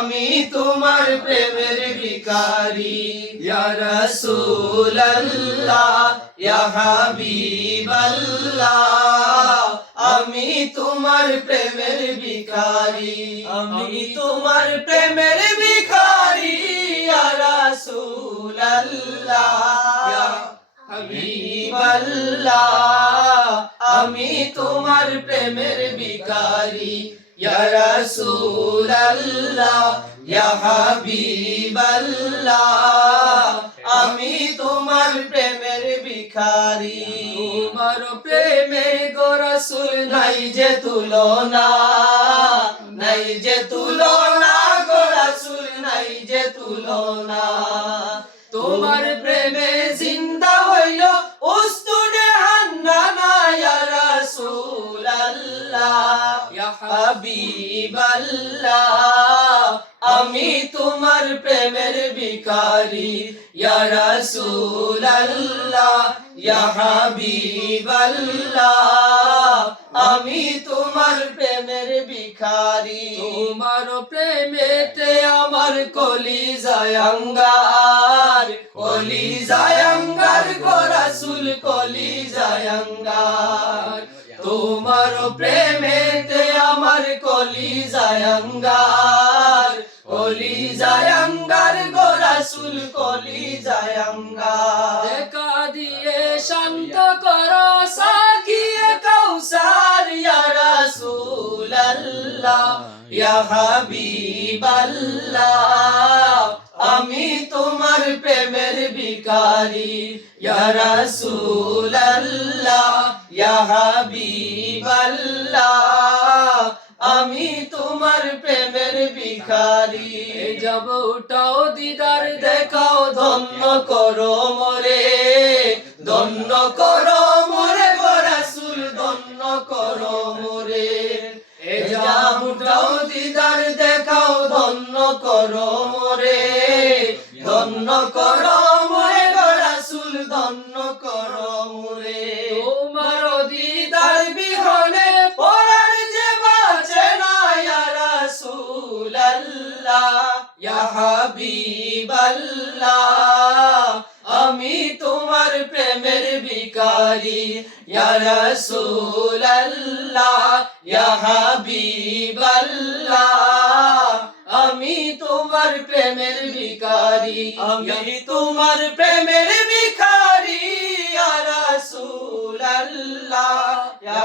আমি তোমার প্রেমের ভিখারি, ইয়া রাসূলুল্লাহ, ইয়া আমি তোমার প্রেমের ভিখারি, আমি তোমার প্রেমের ভিখারি, ইয়া রাসূলুল্লাহ, ইয়া হাবিবাল্লাহ। আমি তোমার প্রেমের ইয়া রাসূলুল্লাহ ইয়া হাবিবাল্লাহ আমি তোমার প্রেমের ভিখারি। তোমার প্রেমে গো রাসূল নাই যে তুলনা। নাই যে তুলনা গো রাসূল নাই যে তুলনা। আমি তোমার প্রেমের ভিখারি। আমি তোমার প্রেমের ভিখারি। তোমার প্রেমেতে আমার কলি জায়াঙ্গার কলি জায়াঙ্গার গো রাসূল কলি জায়াঙ্গার তোমার প্রেমেতে আমার কলি জায়ঙ্গার কলি জায়াঙ্গার গো রাসূল কলি জায়াঙ্গার দেখা দিয়ে শান্ত করো, সাকিয়ে কাউসার, ইয়া রাসূলুল্লাহ, ইয়া হাবিবাল্লাহ। আমি তোমার প্রেমের ভিখারি ইয়া রাসূলুল্লাহ হাবিবাল্লাহ আমি তোমার প্রেমের ভিখারি। যাব উঠাও দিদার, দেখাও ধন্য করো মরে। ধন্য করো মরে বরাসুল রাসূল, ধন্য করো মরে। যাব উঠাও দিদার, দেখাও ধন্য করো মরে। ধন্য করো ইয়া হাবিবাল্লাহ আমি তোমার প্রেমের ভিখারি। ইয়া রাসূলুল্লাহ ইয়া আমি তোমার প্রেমের ভিখারি। আমি তোমার প্রেমের ভিখারি। ইয়া রাসূলুল্লাহ ইয়া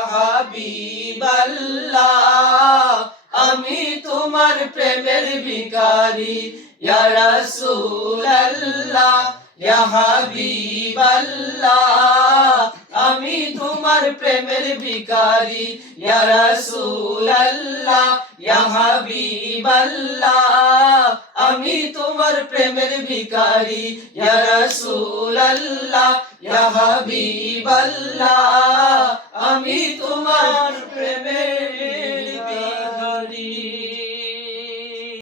প্রেমের ভিখারি ইয়া রাসূলুল্লাহ ইয়া হাবিবাল্লাহ আমি তোমার প্রেমের ভিখারি ইয়া রাসূলুল্লাহ ইয়া হাবিবাল্লাহ আমি তোমার প্রেমের ভিখারি ইয়া রাসূলুল্লাহ ইয়া হাবিবাল্লাহ আমি তোমার প্রেমের